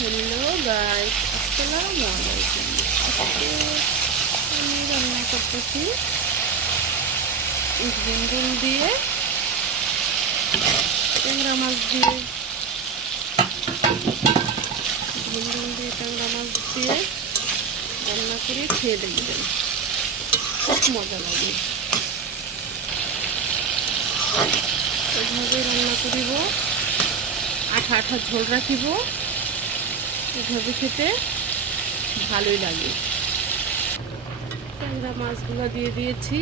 Hello guys আসসালামু আলাইকুম। আমি রান্না করতেছি ঝুনঝুন দিয়ে, ট্যাংরা মাছ দিয়ে। ঝুনঝুন দিয়ে, ট্যাংরা মাছ দিয়ে রান্না করে খেয়ে দেখবেন। খুব মজা লাগে। এভাবে রান্না করিব, আঠা আঠা ঝোল রাখিব। এভাবে খেতে ভালোই লাগে। ট্যাংরা মাছগুলো দিয়ে দিয়েছি।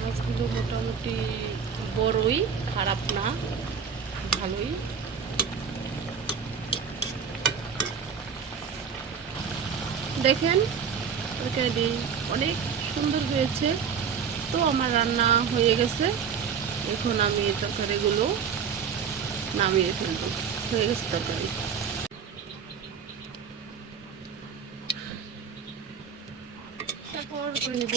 মাছগুলো মোটামুটি বড়ই, খারাপ না, ভালোই। দেখেন তরকারি অনেক সুন্দর হয়েছে। তো আমার রান্না হয়ে গেছে। এখন আমি তরকারিগুলো নামিয়ে ফেলব। হয়ে গেছে তরকারি। তারপর করে নেব।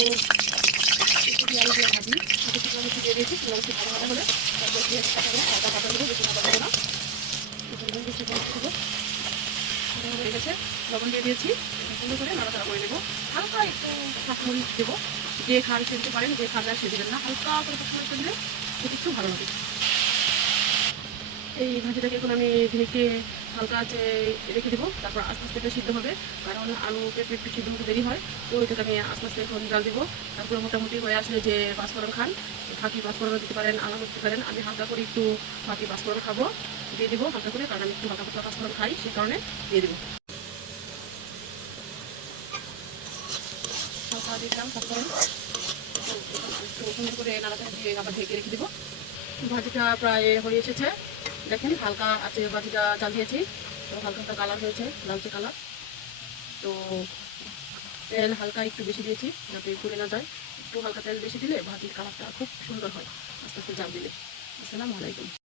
একটু পেঁয়াজ দিয়ে ভাজি। একটু শুকনো দিয়ে দিয়েছি শুকনো মিষ্টি ভালো তারপর পেঁয়াজ কাটা করে হালকা কাটা দেবো, বেশি কাটা দেবো হয়ে গেছে। লবণ দিয়ে দিয়েছি। সুন্দর করে নাড়াচাড়া করে নেব। হালকা একটু কাঁচমরিচ দেবো। যে খান খেতে পারেন, যে খান সে দেবেন না। হালকা করে কাঁচমরিচ দিলে খেতে একটু ভালো লাগে। এই ভাজিটাকে এখন আমি ঢেকে হালকা আছে রেখে দেবো, তারপর আস্তে আস্তে এটা সিদ্ধ হবে। কারণ আলু পেঁপে একটু সিদ্ধ হতে দেরি হয়, তো ওইটাকে আমি আস্তে আস্তে এখন জাল দেবো। তারপর মোটামুটি হয়ে আসলে যে পাঁচফোড়ন খান, ফাঁকি পাঁচফোড়ন দিতে পারেন, আলু দিতে পারেন, আমি হালকা করে একটু ফাঁকি পাঁচফোড়ন খাব, দিয়ে দেবো হালকা করে, কারণ আমি একটু হালকা পাতলা পাঁচফোড়ন খাই, সেই কারণে দিয়ে দেবো। হালকা সুন্দর করে নাড়াচাড়া দিয়ে আবার ঢেকে রেখে দেবো। ভাজিটা প্রায় হয়ে এসেছে। দেখেন হালকা আছে বাতিটা চাল দিয়েছি। তো হালকা একটা কালার হয়েছে, লালচে কালার। তো তেল হালকা একটু বেশি দিয়েছি, যাতে পুড়ে না যায়। একটু হালকা তেল বেশি দিলে ভাতির কালারটা খুব সুন্দর হয়, আস্তে আস্তে জাল দিলে। আসসালামু আলাইকুম।